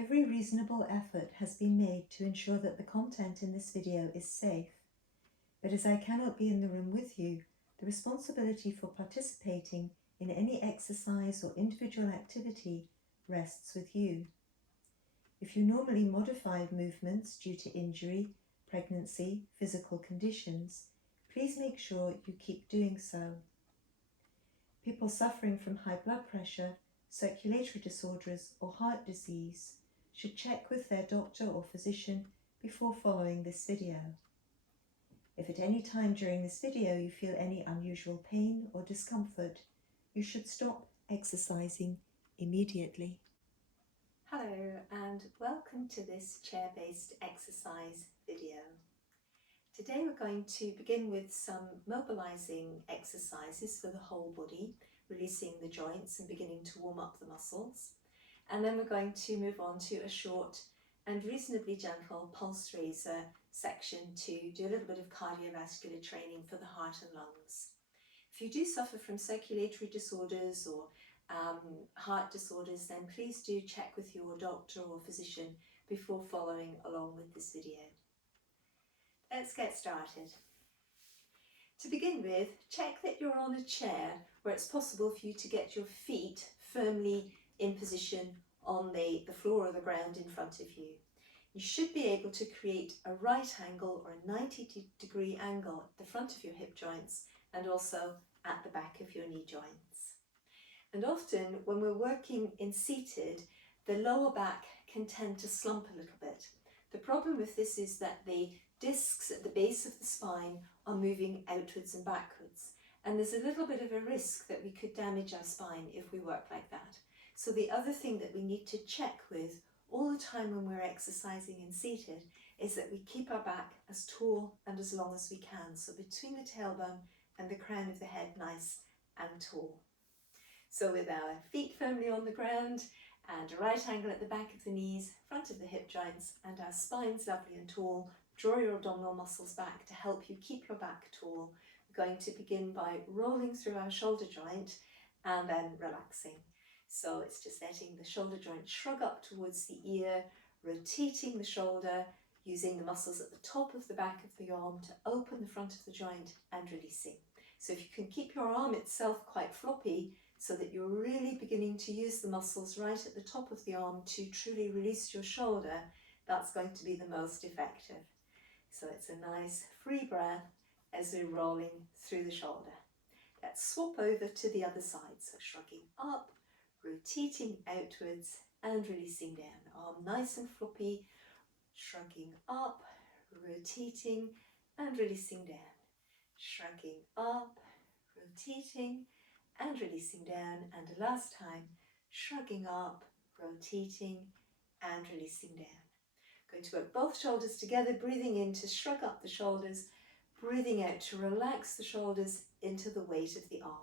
Every reasonable effort has been made to ensure that the content in this video is safe, but as I cannot be in the room with you, the responsibility for participating in any exercise or individual activity rests with you. If you normally modify movements due to injury, pregnancy, physical conditions, please make sure you keep doing so. People suffering from high blood pressure, circulatory disorders, or heart disease should check with their doctor or physician before following this video. If at any time during this video you feel any unusual pain or discomfort, you should stop exercising immediately. Hello and welcome to this chair-based exercise video. Today we're going to begin with some mobilising exercises for the whole body, releasing the joints and beginning to warm up the muscles. And then we're going to move on to a short and reasonably gentle pulse raiser section to do a little bit of cardiovascular training for the heart and lungs. If you do suffer from circulatory disorders or heart disorders, then please do check with your doctor or physician before following along with this video. Let's get started. To begin with, check that you're on a chair where it's possible for you to get your feet firmly in position on the floor or the ground in front of you. You should be able to create a right angle or a 90-degree angle at the front of your hip joints and also at the back of your knee joints. And often when we're working in seated, the lower back can tend to slump a little bit. The problem with this is that the discs at the base of the spine are moving outwards and backwards. And there's a little bit of a risk that we could damage our spine if we work like that. So the other thing that we need to check with all the time when we're exercising in seated is that we keep our back as tall and as long as we can. So between the tailbone and the crown of the head, nice and tall. So with our feet firmly on the ground and a right angle at the back of the knees, front of the hip joints, and our spines lovely and tall, draw your abdominal muscles back to help you keep your back tall. We're going to begin by rolling through our shoulder joint and then relaxing. So it's just letting the shoulder joint shrug up towards the ear, rotating the shoulder, using the muscles at the top of the back of the arm to open the front of the joint and releasing. So if you can keep your arm itself quite floppy so that you're really beginning to use the muscles right at the top of the arm to truly release your shoulder, that's going to be the most effective. So it's a nice free breath as we're rolling through the shoulder. Let's swap over to the other side. So shrugging up, rotating outwards and releasing down. Arm nice and floppy, shrugging up, rotating and releasing down. Shrugging up, rotating and releasing down. And last time, shrugging up, rotating and releasing down. Going to work both shoulders together, breathing in to shrug up the shoulders, breathing out to relax the shoulders into the weight of the arms.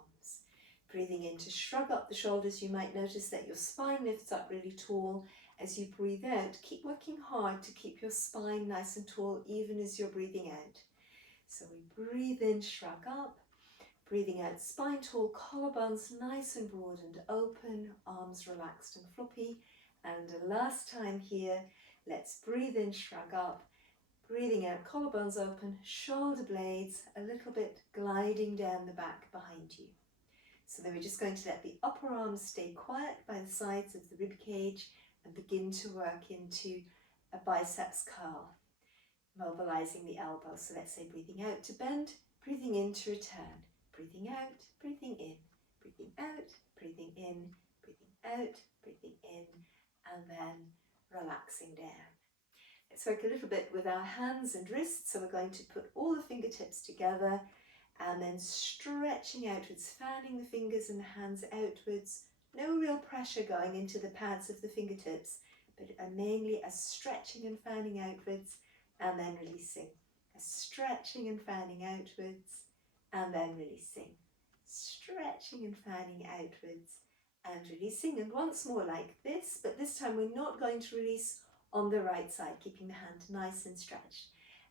Breathing in to shrug up the shoulders, you might notice that your spine lifts up really tall. As you breathe out, keep working hard to keep your spine nice and tall even as you're breathing out. So we breathe in, shrug up, breathing out, spine tall, collarbones nice and broad and open, arms relaxed and floppy. And last time here, let's breathe in, shrug up, breathing out, collarbones open, shoulder blades a little bit gliding down the back behind you. So then we're just going to let the upper arms stay quiet by the sides of the rib cage and begin to work into a biceps curl, mobilizing the elbow. So let's say breathing out to bend, breathing in to return, breathing out, breathing in, breathing out, breathing in, breathing out, breathing in, and then relaxing down. Let's work a little bit with our hands and wrists. So we're going to put all the fingertips together and then stretching outwards, fanning the fingers and the hands outwards. No real pressure going into the pads of the fingertips, but mainly a stretching and fanning outwards and then releasing. A stretching and fanning outwards and then releasing. Stretching and fanning outwards and releasing. And once more like this, but this time we're not going to release on the right side, keeping the hand nice and stretched.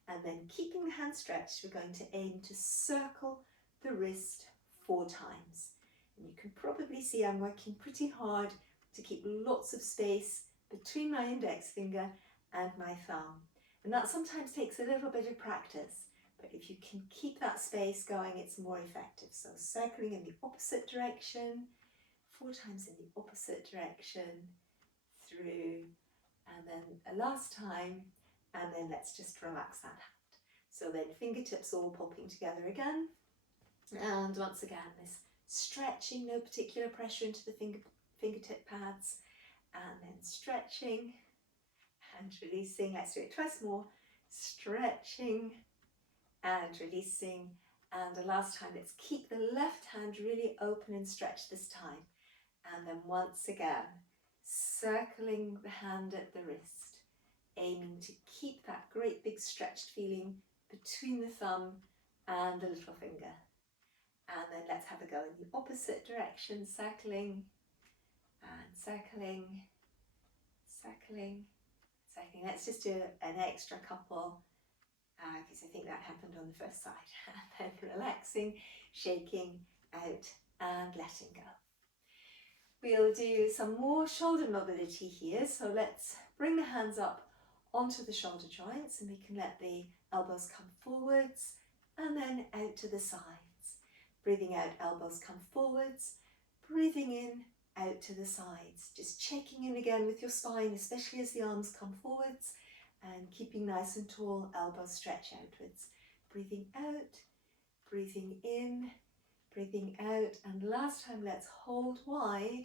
And then keeping the hand stretched, we're going to aim to circle the wrist 4 times. And you can probably see I'm working pretty hard to keep lots of space between my index finger and my thumb. And that sometimes takes a little bit of practice, but if you can keep that space going, it's more effective. So circling in the opposite direction, 4 times in the opposite direction, through, and then a last time, and then let's just relax that hand. So then fingertips all popping together again, and once again this stretching, no particular pressure into the fingertip pads, and then stretching and releasing. Let's do it twice more. Stretching and releasing, and the last time, let's keep the left hand really open and stretched this time, and then once again circling the hand at the wrist, aiming to keep that great big stretched feeling between the thumb and the little finger. And then let's have a go in the opposite direction, circling and circling, circling, circling. Let's just do an extra couple, because I think that happened on the first side. And then relaxing, shaking out and letting go. We'll do some more shoulder mobility here. So let's bring the hands up onto the shoulder joints, and we can let the elbows come forwards and then out to the sides. Breathing out, elbows come forwards, breathing in, out to the sides. Just checking in again with your spine, especially as the arms come forwards, and keeping nice and tall, elbows stretch outwards. Breathing out, breathing in, breathing out, and last time let's hold wide,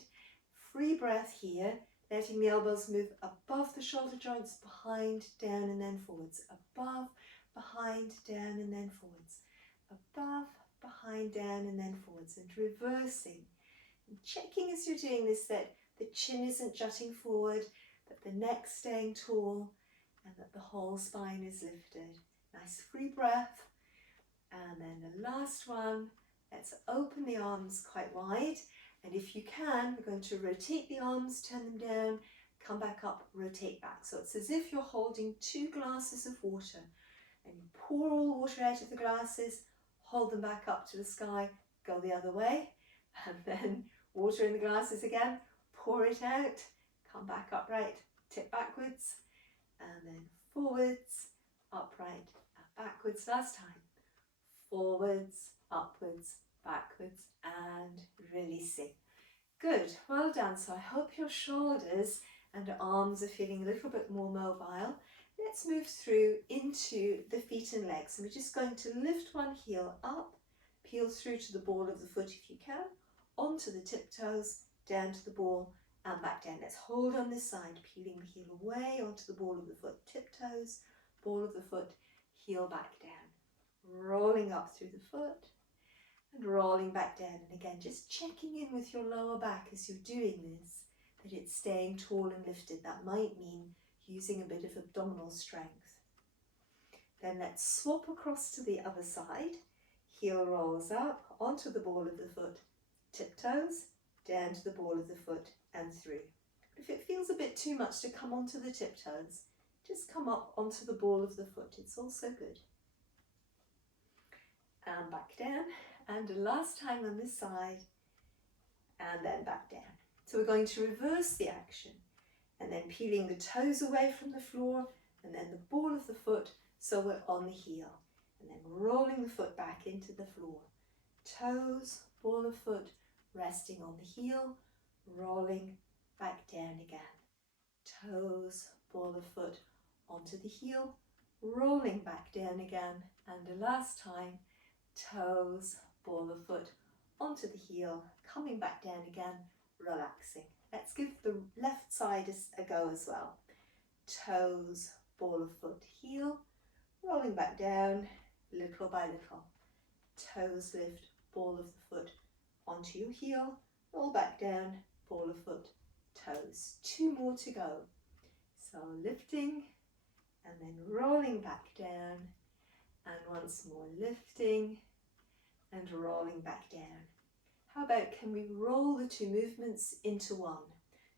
free breath here, letting the elbows move above the shoulder joints, behind, down and then forwards, above, behind, down and then forwards, above, behind, down and then forwards, and reversing. And checking as you're doing this that the chin isn't jutting forward, that the neck's staying tall, and that the whole spine is lifted. Nice free breath. And then the last one, let's open the arms quite wide, and if you can, we're going to rotate the arms, turn them down, come back up, rotate back. So it's as if you're holding 2 glasses of water, and you pour all the water out of the glasses, hold them back up to the sky, go the other way, and then water in the glasses again, pour it out, come back upright, tip backwards, and then forwards, upright, and backwards. Last time. Forwards, upwards, backwards, and releasing. Good, well done. So I hope your shoulders and arms are feeling a little bit more mobile. Let's move through into the feet and legs. And we're just going to lift one heel up, peel through to the ball of the foot if you can, onto the tiptoes, down to the ball and back down. Let's hold on this side, peeling the heel away onto the ball of the foot, tiptoes, ball of the foot, heel back down. Rolling up through the foot and rolling back down, and again just checking in with your lower back as you're doing this, that it's staying tall and lifted. That might mean using a bit of abdominal strength. Then let's swap across to the other side. Heel rolls up onto the ball of the foot, tiptoes, down to the ball of the foot and through. If it feels a bit too much to come onto the tiptoes, just come up onto the ball of the foot. It's also good. And back down, and the last time on this side, and then back down. So we're going to reverse the action, and then peeling the toes away from the floor, and then the ball of the foot, so we're on the heel, and then rolling the foot back into the floor. Toes, ball of foot, resting on the heel, rolling back down again. Toes, ball of foot, onto the heel, rolling back down again, and the last time, toes, ball of foot, onto the heel, coming back down again, relaxing. Let's give the left side a go as well. Toes, ball of foot, heel, rolling back down, little by little. Toes lift, ball of the foot, onto your heel, roll back down, ball of foot, toes. 2 more to go. So lifting, and then rolling back down, and once more lifting and rolling back down. How about, can we roll the 2 movements into one?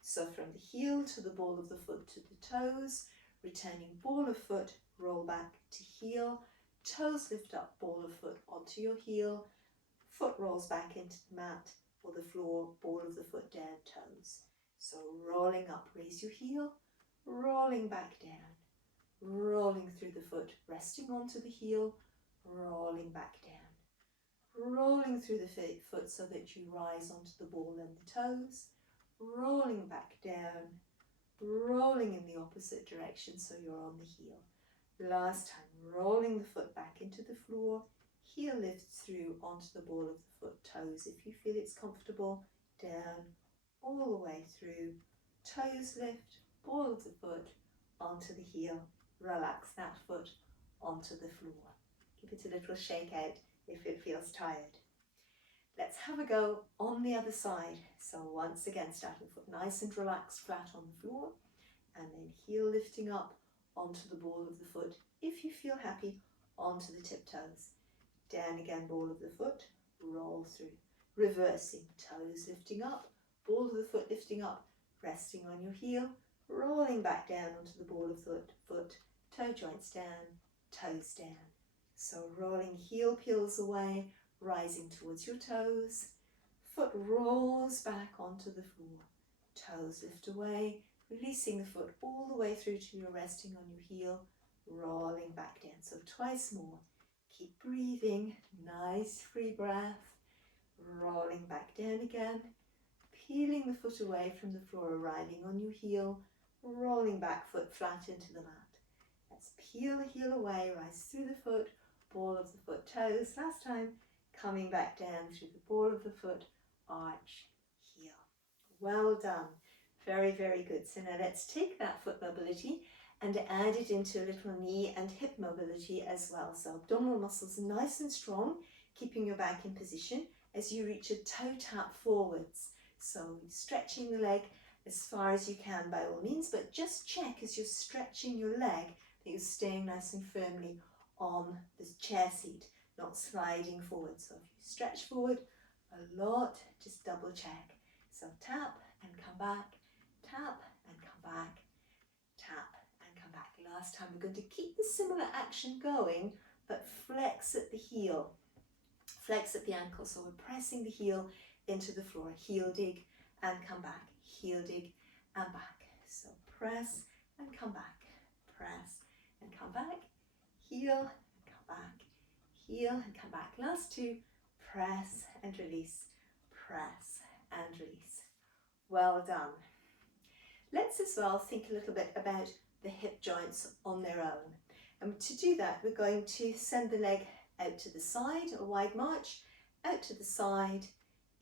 So from the heel to the ball of the foot to the toes, returning ball of foot, roll back to heel, toes lift up, ball of foot onto your heel, foot rolls back into the mat or the floor, ball of the foot down, toes. So rolling up, raise your heel, rolling back down, rolling through the foot, resting onto the heel, rolling back down, rolling through the foot so that you rise onto the ball and the toes, rolling back down, rolling in the opposite direction so you're on the heel. Last time, rolling the foot back into the floor, heel lifts through onto the ball of the foot, toes if you feel it's comfortable, down, all the way through, toes lift, ball of the foot onto the heel, relax that foot onto the floor. Give it a little shake out if it feels tired. Let's have a go on the other side. So once again, starting foot nice and relaxed, flat on the floor, and then heel lifting up onto the ball of the foot, if you feel happy, onto the tiptoes. Down again, ball of the foot, roll through. Reversing, toes lifting up, ball of the foot lifting up, resting on your heel, rolling back down onto the ball of the foot, toe joints down, toes down. So rolling, heel peels away, rising towards your toes, foot rolls back onto the floor, toes lift away, releasing the foot all the way through till you're resting on your heel, rolling back down. So twice more. Keep breathing, nice free breath, rolling back down again, peeling the foot away from the floor, arriving on your heel, rolling back, foot flat into the mat. Let's peel the heel away, rise through the foot, ball of the foot, toes. Last time, coming back down through the ball of the foot, arch, heel. Well done. Very, very good. So now let's take that foot mobility and add it into a little knee and hip mobility as well. So abdominal muscles nice and strong, keeping your back in position as you reach a toe tap forwards. So stretching the leg as far as you can by all means, but just check as you're stretching your leg that you're staying nice and firmly on the chair seat, not sliding forward. So if you stretch forward a lot, just double check. So tap and come back, tap and come back, tap and come back. Last time, we're going to keep the similar action going, but flex at the heel, flex at the ankle. So we're pressing the heel into the floor, heel dig and come back, heel dig and back. So press and come back, press and come back, heel and come back, heel and come back. Last two, press and release, press and release. Well done. Let's as well think a little bit about the hip joints on their own. And to do that, we're going to send the leg out to the side, a wide march, out to the side,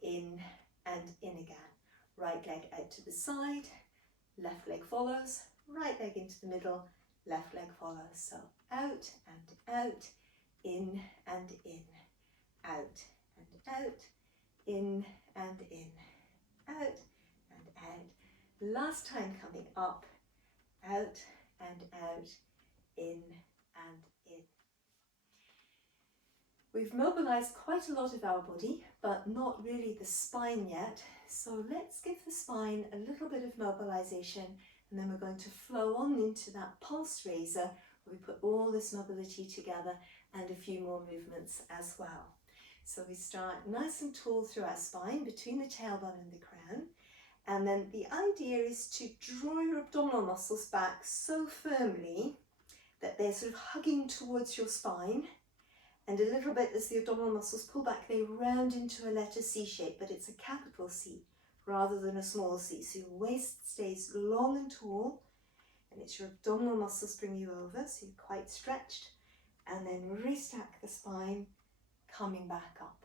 in and in again. Right leg out to the side, left leg follows, right leg into the middle, left leg follows. So out and out, in and in, out and out, in and in, out and out. Last time, coming up, out and out, in and in. We've mobilized quite a lot of our body, but not really the spine yet. So let's give the spine a little bit of mobilization, and then we're going to flow on into that pulse raiser where we put all this mobility together and a few more movements as well. So we start nice and tall through our spine, between the tailbone and the crown. And then the idea is to draw your abdominal muscles back so firmly that they're sort of hugging towards your spine. And a little bit as the abdominal muscles pull back, they round into a letter C shape, but it's a capital C rather than a small c. So your waist stays long and tall, and it's your abdominal muscles bring you over, so you're quite stretched. And then restack the spine, coming back up.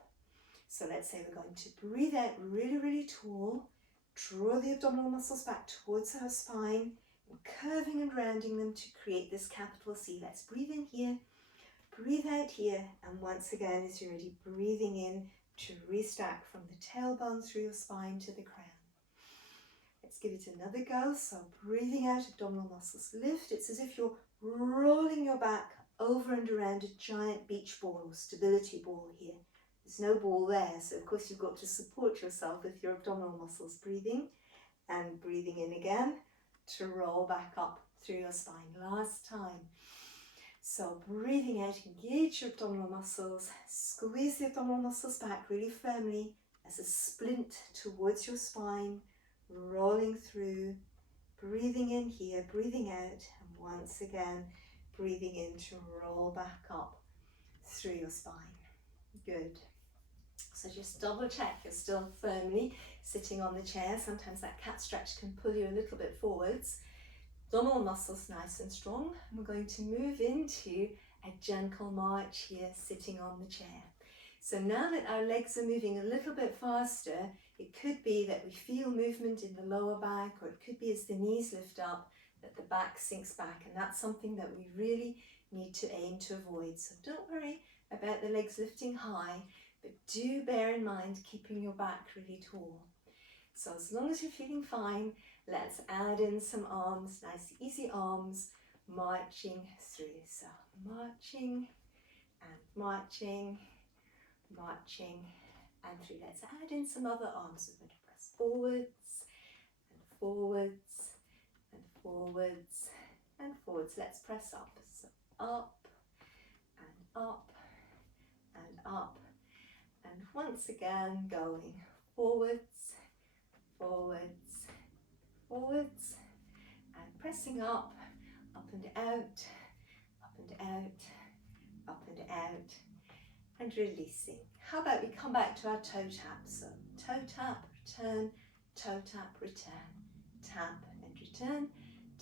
So let's say we're going to breathe out really, really tall, draw the abdominal muscles back towards our spine, and curving and rounding them to create this capital C. Let's breathe in here, breathe out here, and once again, as you're ready, breathing in to restack from the tailbone through your spine to the crown. Let's give it another go. So breathing out, abdominal muscles lift. It's as if you're rolling your back over and around a giant beach ball or stability ball here. There's no ball there, so of course you've got to support yourself with your abdominal muscles. Breathing and breathing in again to roll back up through your spine. Last time. So breathing out, engage your abdominal muscles, squeeze the abdominal muscles back really firmly as a splint towards your spine, rolling through, breathing in here, breathing out, and once again, breathing in to roll back up through your spine. Good. So just double check you're still firmly sitting on the chair. Sometimes that cat stretch can pull you a little bit forwards. Abdominal muscles nice and strong. And we're going to move into a gentle march here, sitting on the chair. So now that our legs are moving a little bit faster, it could be that we feel movement in the lower back, or it could be as the knees lift up that the back sinks back, and that's something that we really need to aim to avoid. So don't worry about the legs lifting high, but do bear in mind keeping your back really tall. So as long as you're feeling fine, let's add in some arms, nice easy arms, marching through. So marching and marching, marching and through. Let's add in some other arms. We're going to press forwards and forwards and forwards and forwards. Let's press up. So up and up and up. And once again, going forwards, forwards, forwards, and pressing up and out, up and out, up and out, and releasing. How about we come back to our toe tap? So toe tap, return, toe tap, return, tap and return,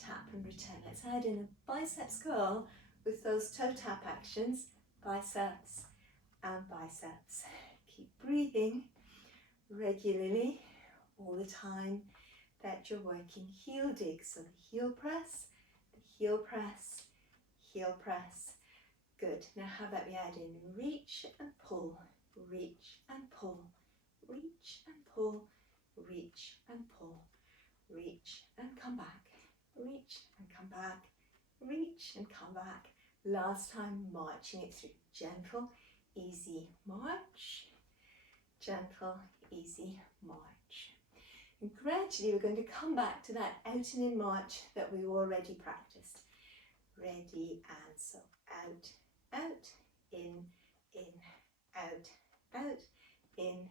tap and return. Let's add in a biceps curl with those toe tap actions, biceps and biceps. Keep breathing regularly all the time that you're working heel dig. So the heel press, the heel press, heel press. Good. Now how about we add in reach and pull, reach and pull, reach and pull, reach and pull, reach and come back, reach and come back, reach and come back. Last time, marching it through. Gentle, easy march, gentle, easy march. And gradually we're going to come back to that out and in march that we already practiced. Ready, and so out, out, in, out, out, in,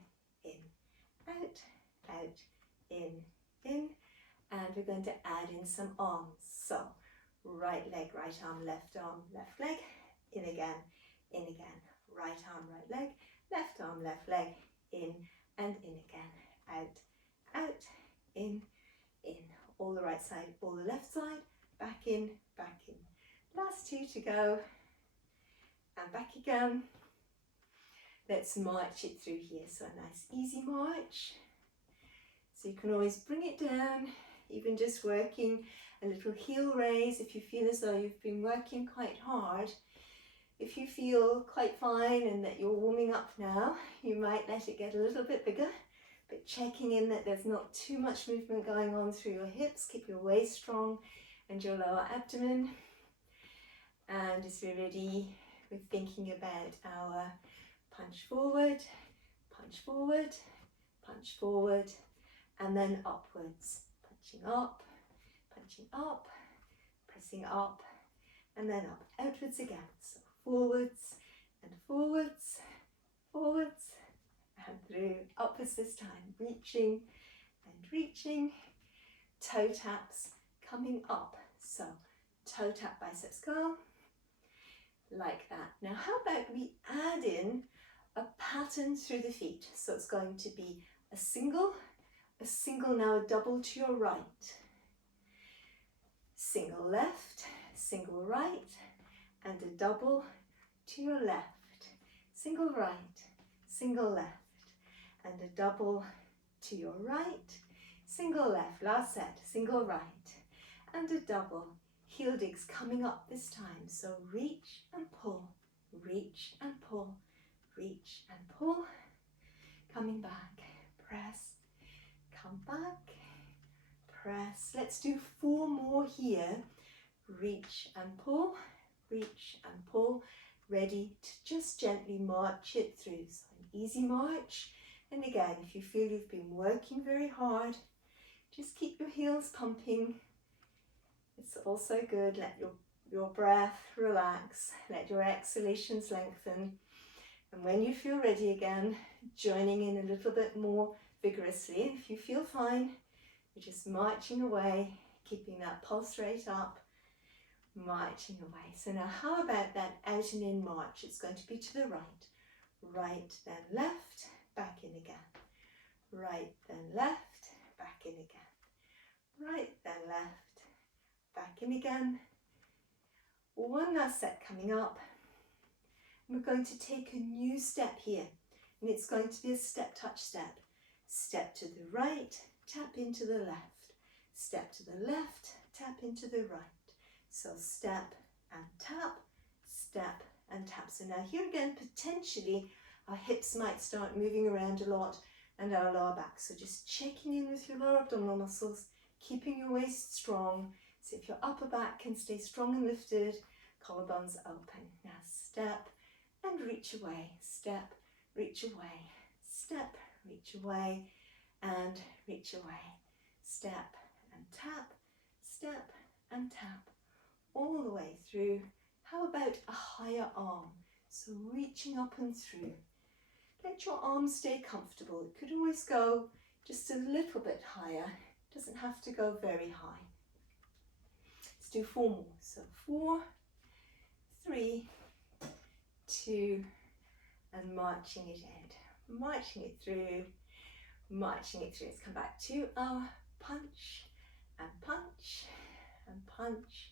out, out, in, and we're going to add in some arms. So right leg, right arm, left leg, in again, right arm, right leg, left leg, in and in again, out, out, in, all the right side, all the left side, back in, last two to go, and back again. Let's march it through here, so a nice easy march. So you can always bring it down, even just working a little heel raise if you feel as though you've been working quite hard. If you feel quite fine and that you're warming up now, you might let it get a little bit bigger, but checking in that there's not too much movement going on through your hips. Keep your waist strong and your lower abdomen. And as we're ready, we're thinking about our punch forward, punch forward, punch forward, and then upwards. Punching up, pressing up, and then up. Outwards again. So forwards and forwards, forwards, and through. Upwards this time. Reaching and reaching. Toe taps coming up. So toe tap, biceps curl. Like that. Now how about we add in a pattern through the feet? So it's going to be a single, now a double to your right, single left, single right, and a double to your left, single right, single left, and a double to your right, single left, last set, single right, and a double. Heel digs coming up this time, so reach and pull, reach and pull, reach and pull, coming back, press, come back, press. Let's do 4 more here. Reach and pull, ready to just gently march it through. So an easy march. And again, if you feel you've been working very hard, just keep your heels pumping. It's also good, let your breath relax, let your exhalations lengthen. And when you feel ready again, joining in a little bit more vigorously. If you feel fine, We're just marching away, keeping that pulse rate up, marching away. So now how about that out and in march? It's going to be to the right. Right, then left, back in again. Right, then left, back in again. Right, then left, back in again. One last set coming up. We're going to take a new step here, and it's going to be a step touch step. Step to the right, tap into the left. Step to the left, tap into the right. So step and tap, step and tap. So now here again, potentially our hips might start moving around a lot and our lower back. So just checking in with your lower abdominal muscles, keeping your waist strong. So if your upper back can stay strong and lifted, collarbones open. Now step and reach away, step, reach away, step, reach away, and reach away. Step and tap, step and tap, all the way through. How about a higher arm? So reaching up and through. Let your arms stay comfortable. It could always go just a little bit higher. It doesn't have to go very high. Let's do 4 more. So 4, 3, 2, and marching it out. Marching it through, marching it through. Let's come back to our punch and punch and punch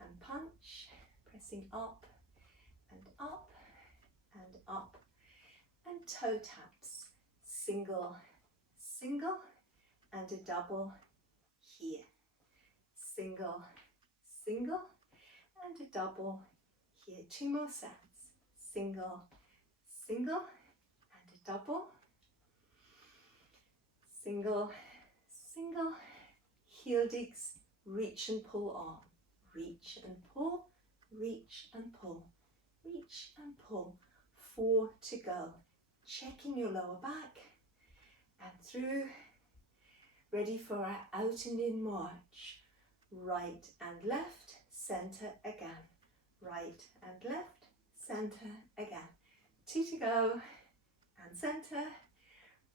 and punch. Pressing up and up and up. And toe taps. Single, single, and a double here. Single, single, and a double here. 2 more sets. Single, single, and a double. Single, single, heel digs, reach and pull arm. Reach and pull, reach and pull, reach and pull. 4 to go. Checking your lower back and through. Ready for our out and in march. Right and left, center again. Right and left, center again. 2 to go and center.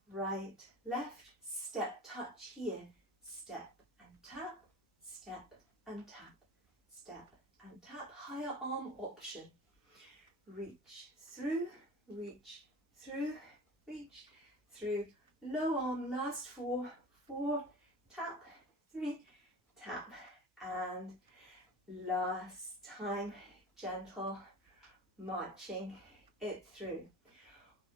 Right, left, step touch here. Step and tap, step and tap, step and tap. Higher arm option. Reach through, reach through, reach through. Low arm, last 4, 4, tap, 3, tap, and last time, gentle marching it through.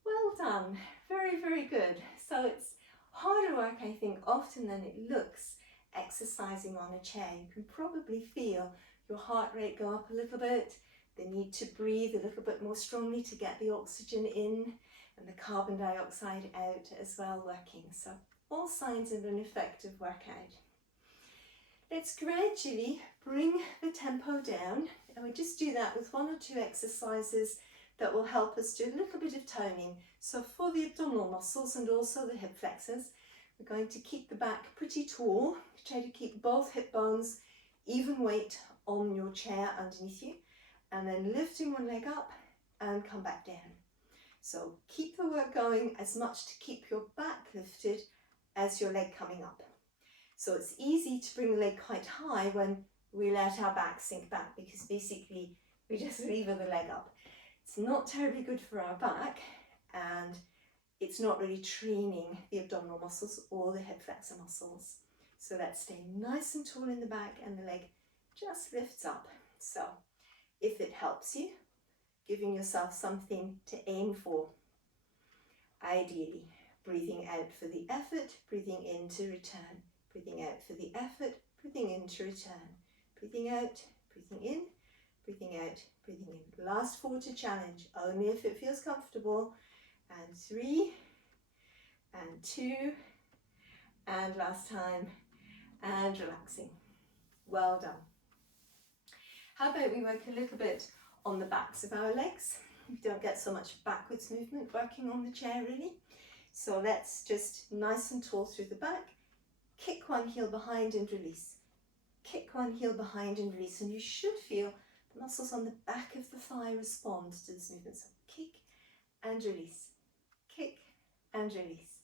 Well done, very, very good. So it's harder work, I think, often than it looks, exercising on a chair. You can probably feel your heart rate go up a little bit, the need to breathe a little bit more strongly to get the oxygen in and the carbon dioxide out as well working. So all signs of an effective workout. Let's gradually bring the tempo down, and we just do that with 1 or 2 exercises that will help us do a little bit of toning. So for the abdominal muscles and also the hip flexors, we're going to keep the back pretty tall. Try to keep both hip bones even weight on your chair underneath you, and then lifting one leg up and come back down. So keep the work going as much to keep your back lifted as your leg coming up. So it's easy to bring the leg quite high when we let our back sink back, because basically we just lever the leg up. It's not terribly good for our back, and it's not really training the abdominal muscles or the hip flexor muscles. So let's stay nice and tall in the back, and the leg just lifts up. So if it helps you, giving yourself something to aim for. Ideally, breathing out for the effort, breathing in to return. Breathing out for the effort, breathing in to return. Breathing out, breathing in, breathing out, breathing in. Last 4 to challenge, only if it feels comfortable. And 3, and 2, and last time, and relaxing. Well done. How about we work a little bit on the backs of our legs? We don't get so much backwards movement working on the chair really. So let's just nice and tall through the back. Kick one heel behind and release. Kick one heel behind and release. And you should feel the muscles on the back of the thigh respond to this movement. So kick and release. Kick and release.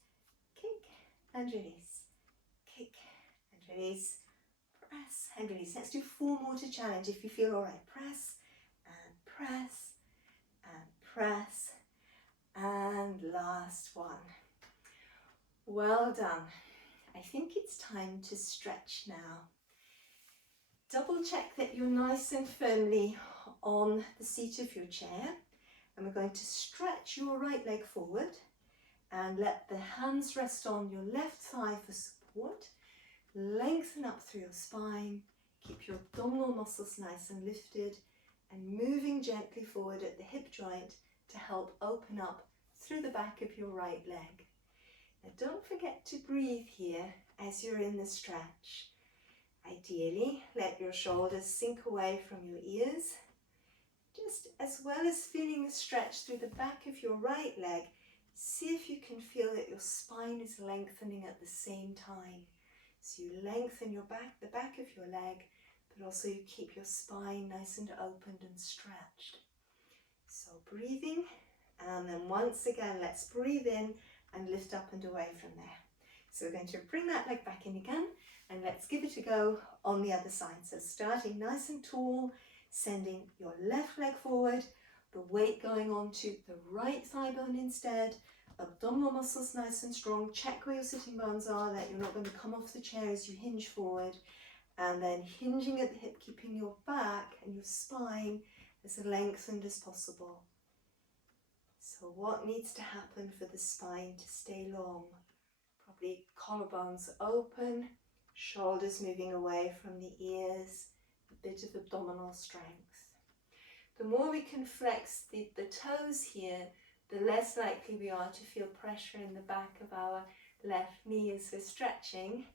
Kick and release. Kick release, press and release. Let's do 4 more to challenge if you feel all right. Press and press and press, and last one. Well done. I think it's time to stretch now. Double check that you're nice and firmly on the seat of your chair, and we're going to stretch your right leg forward and let the hands rest on your left thigh for support. Lengthen up through your spine, keep your abdominal muscles nice and lifted, and moving gently forward at the hip joint to help open up through the back of your right leg. Now don't forget to breathe here as you're in the stretch. Ideally, let your shoulders sink away from your ears. Just as well as feeling the stretch through the back of your right leg, see if you can feel that your spine is lengthening at the same time. So you lengthen your back, the back of your leg, but also you keep your spine nice and opened and stretched. So breathing, and then once again, let's breathe in and lift up and away from there. So we're going to bring that leg back in again, and let's give it a go on the other side. So starting nice and tall, sending your left leg forward, the weight going onto the right thigh bone instead, abdominal muscles nice and strong. Check where your sitting bones are, that you're not going to come off the chair as you hinge forward, and then hinging at the hip, keeping your back and your spine as lengthened as possible. So what needs to happen for the spine to stay long? Probably collarbones open, shoulders moving away from the ears, a bit of abdominal strength. The more we can flex the toes here, the less likely we are to feel pressure in the back of our left knee as we're stretching.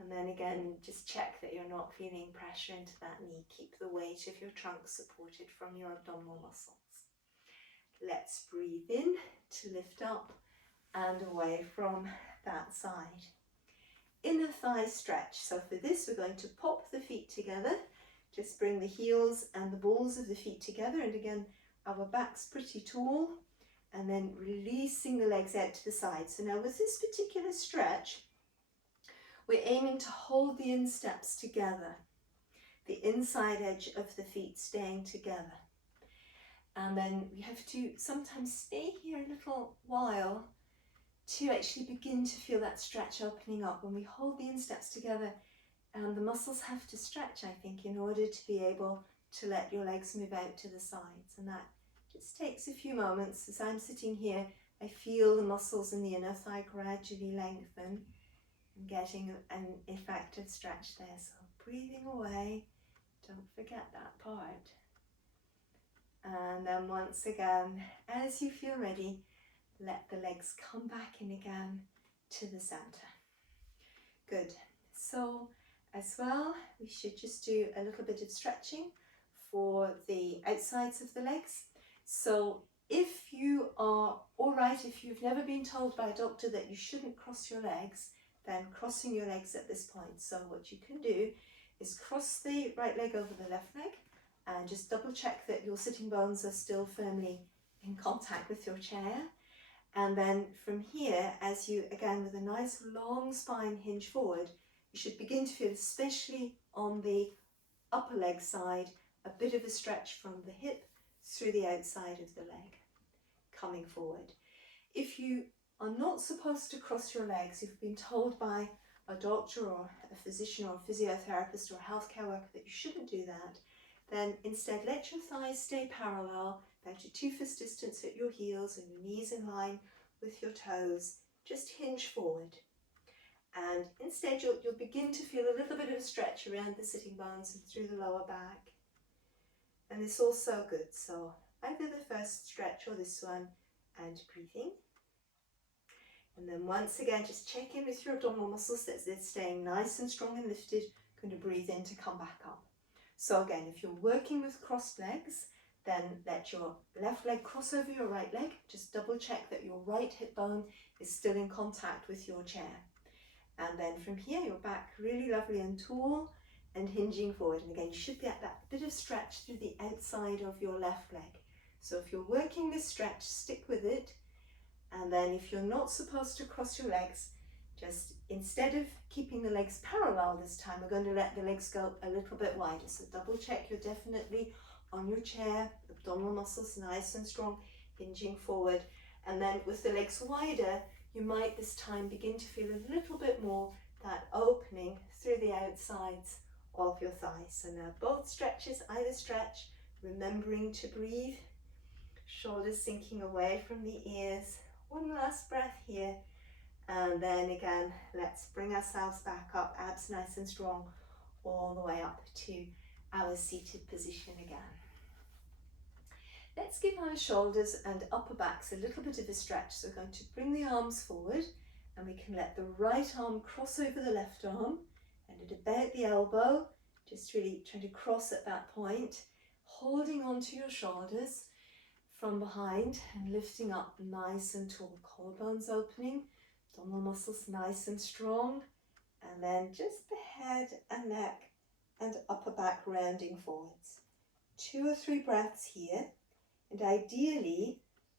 And then again, just check that you're not feeling pressure into that knee. Keep the weight of your trunk supported from your abdominal muscles. Let's breathe in to lift up and away from that side. Inner thigh stretch. So for this, we're going to pop the feet together. Just bring the heels and the balls of the feet together. And again, our back's pretty tall. And then releasing the legs out to the side. So now with this particular stretch, we're aiming to hold the insteps together. The inside edge of the feet staying together. And then we have to sometimes stay here a little while to actually begin to feel that stretch opening up. When we hold the insteps together, and the muscles have to stretch, I think, in order to be able to let your legs move out to the sides. And that just takes a few moments. As I'm sitting here, I feel the muscles in the inner thigh gradually lengthen and getting an effective stretch there. So breathing away, don't forget that part. And then once again, as you feel ready, let the legs come back in again to the center. Good. So as well, we should just do a little bit of stretching for the outsides of the legs. So if you are all right, if you've never been told by a doctor that you shouldn't cross your legs, then crossing your legs at this point. So what you can do is cross the right leg over the left leg and just double check that your sitting bones are still firmly in contact with your chair. And then from here, as you, again, with a nice long spine hinge forward, you should begin to feel, especially on the upper leg side, a bit of a stretch from the hip through the outside of the leg, coming forward. If you are not supposed to cross your legs, you've been told by a doctor or a physician or a physiotherapist or a healthcare worker that you shouldn't do that, then instead let your thighs stay parallel, about a 2 fist distance at your heels and your knees in line with your toes. Just hinge forward. And instead you'll begin to feel a little bit of a stretch around the sitting bones and through the lower back. And it's all so good. So either the first stretch or this one, and breathing. And then once again, just check in with your abdominal muscles that they're staying nice and strong and lifted. Going to breathe in to come back up. So again, if you're working with crossed legs, then let your left leg cross over your right leg. Just double check that your right hip bone is still in contact with your chair. And then from here, your back really lovely and tall and hinging forward. And again, you should get that bit of stretch through the outside of your left leg. So if you're working this stretch, stick with it. And then if you're not supposed to cross your legs, Just instead of keeping the legs parallel this time, we're going to let the legs go a little bit wider. So double check you're definitely on your chair, abdominal muscles nice and strong, hinging forward. And then with the legs wider, you might this time begin to feel a little bit more that opening through the outsides of your thighs. So now both stretches, either stretch, remembering to breathe, shoulders sinking away from the ears. One last breath here. And then again, let's bring ourselves back up, abs nice and strong, all the way up to our seated position again. Let's give our shoulders and upper backs a little bit of a stretch. So we're going to bring the arms forward, and we can let the right arm cross over the left arm, and at about the elbow, just really trying to cross at that point, holding onto your shoulders from behind and lifting up nice and tall, collarbones opening, abdominal muscles nice and strong, and then just the head and neck and upper back rounding forwards. 2 or 3 breaths here, and ideally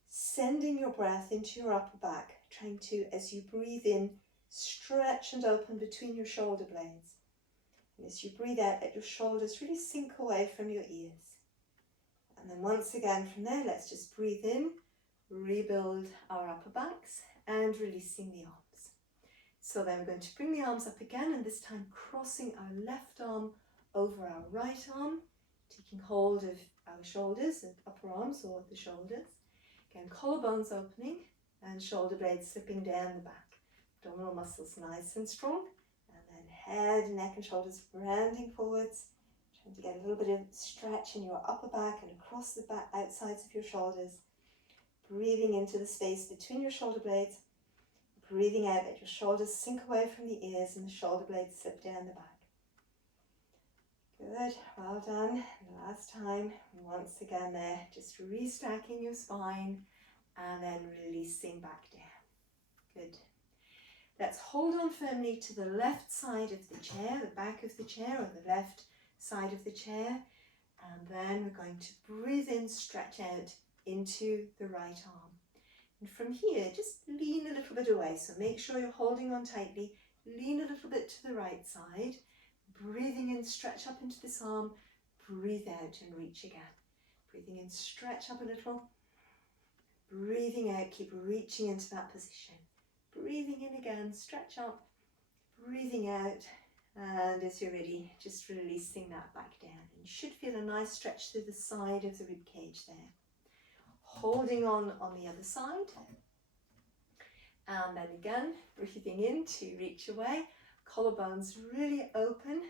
sending your breath into your upper back, trying to, as you breathe in, stretch and open between your shoulder blades. And as you breathe out, let your shoulders really sink away from your ears. And then once again from there, let's just breathe in, rebuild our upper backs, and releasing the arms. So then we're going to bring the arms up again, and this time crossing our left arm over our right arm, taking hold of our shoulders and upper arms or the shoulders. Again, collarbones opening and shoulder blades slipping down the back. Abdominal muscles nice and strong, and then head, neck and shoulders rounding forwards, trying to get a little bit of stretch in your upper back and across the back outsides of your shoulders. Breathing into the space between your shoulder blades, breathing out, let your shoulders sink away from the ears and the shoulder blades slip down the back. Good, well done. And last time, once again there, just restacking your spine and then releasing back down. Good. Let's hold on firmly to the left side of the chair, the back of the chair or the left side of the chair, and then we're going to breathe in, stretch out into the right arm. And from here, just lean a little bit away. So make sure you're holding on tightly. Lean a little bit to the right side. Breathing in, stretch up into this arm. Breathe out and reach again. Breathing in, stretch up a little. Breathing out, keep reaching into that position. Breathing in again, stretch up. Breathing out. And as you're ready, just releasing that back down. And you should feel a nice stretch through the side of the rib cage there. Holding on the other side, and then again breathing in to reach away, collarbones really open,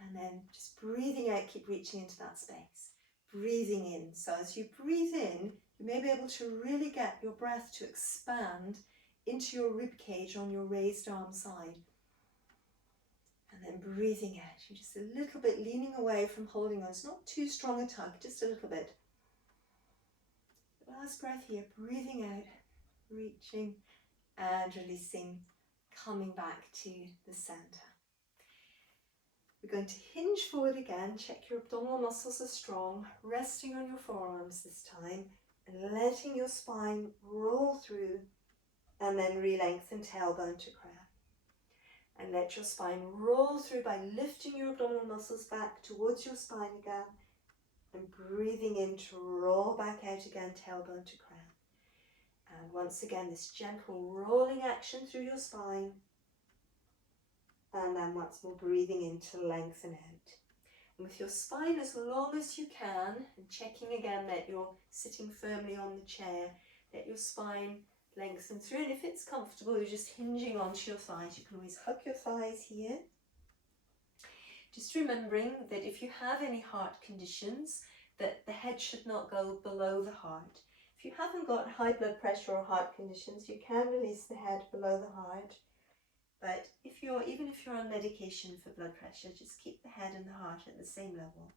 and then just breathing out, keep reaching into that space, breathing in. So as you breathe in, you may be able to really get your breath to expand into your rib cage on your raised arm side, and then breathing out, you're just a little bit leaning away from holding on. It's not too strong a tug, just a little bit. Last breath here, breathing out, reaching and releasing, coming back to the center. We're going to hinge forward again, check your abdominal muscles are strong, resting on your forearms this time, and letting your spine roll through, and then re-lengthen tailbone to crown. And let your spine roll through by lifting your abdominal muscles back towards your spine again, and breathing in to roll back out again, tailbone to crown. And once again, this gentle rolling action through your spine. And then once more, breathing in to lengthen out. And with your spine as long as you can, and checking again that you're sitting firmly on the chair, let your spine lengthen through. And if it's comfortable, you're just hinging onto your thighs. You can always hug your thighs here. Just remembering that if you have any heart conditions, that the head should not go below the heart. If you haven't got high blood pressure or heart conditions, you can release the head below the heart. But even if you're on medication for blood pressure, just keep the head and the heart at the same level.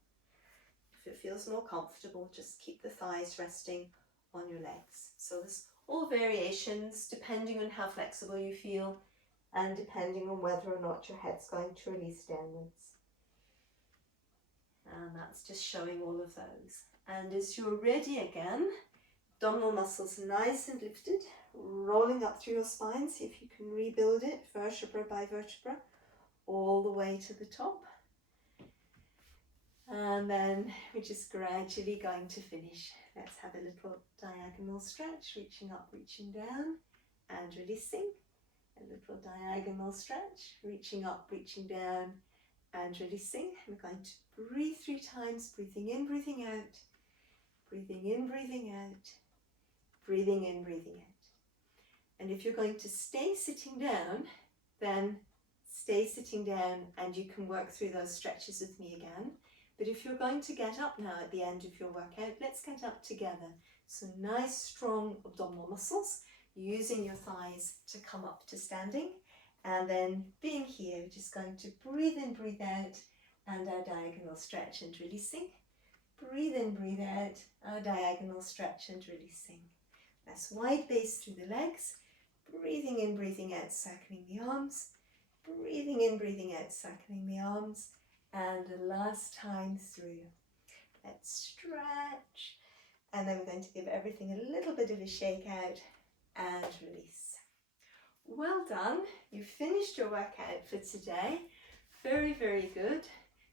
If it feels more comfortable, just keep the thighs resting on your legs. So there's all variations depending on how flexible you feel and depending on whether or not your head's going to release downwards. And that's just showing all of those. And as you're ready again, abdominal muscles nice and lifted, rolling up through your spine. See if you can rebuild it vertebra by vertebra all the way to the top. And then we're just gradually going to finish. Let's have a little diagonal stretch, reaching up, reaching down, and releasing. A little diagonal stretch, reaching up, reaching down, and releasing. We're going to breathe 3 times, breathing in, breathing out, breathing in, breathing out, breathing in, breathing out. And if you're going to stay sitting down, then stay sitting down and you can work through those stretches with me again. But if you're going to get up now at the end of your workout, let's get up together. So nice strong abdominal muscles, using your thighs to come up to standing. And then being here, we're just going to breathe in, breathe out, and our diagonal stretch and releasing. Breathe in, breathe out, our diagonal stretch and releasing. Nice wide base through the legs. Breathing in, breathing out, circling the arms. Breathing in, breathing out, circling the arms. And the last time through. Let's stretch. And then we're going to give everything a little bit of a shake out and release. Well done. You've finished your workout for today. Very, very good.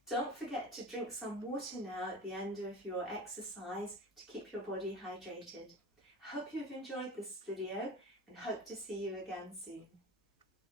Don't forget to drink some water now at the end of your exercise to keep your body hydrated. I hope you've enjoyed this video and hope to see you again soon.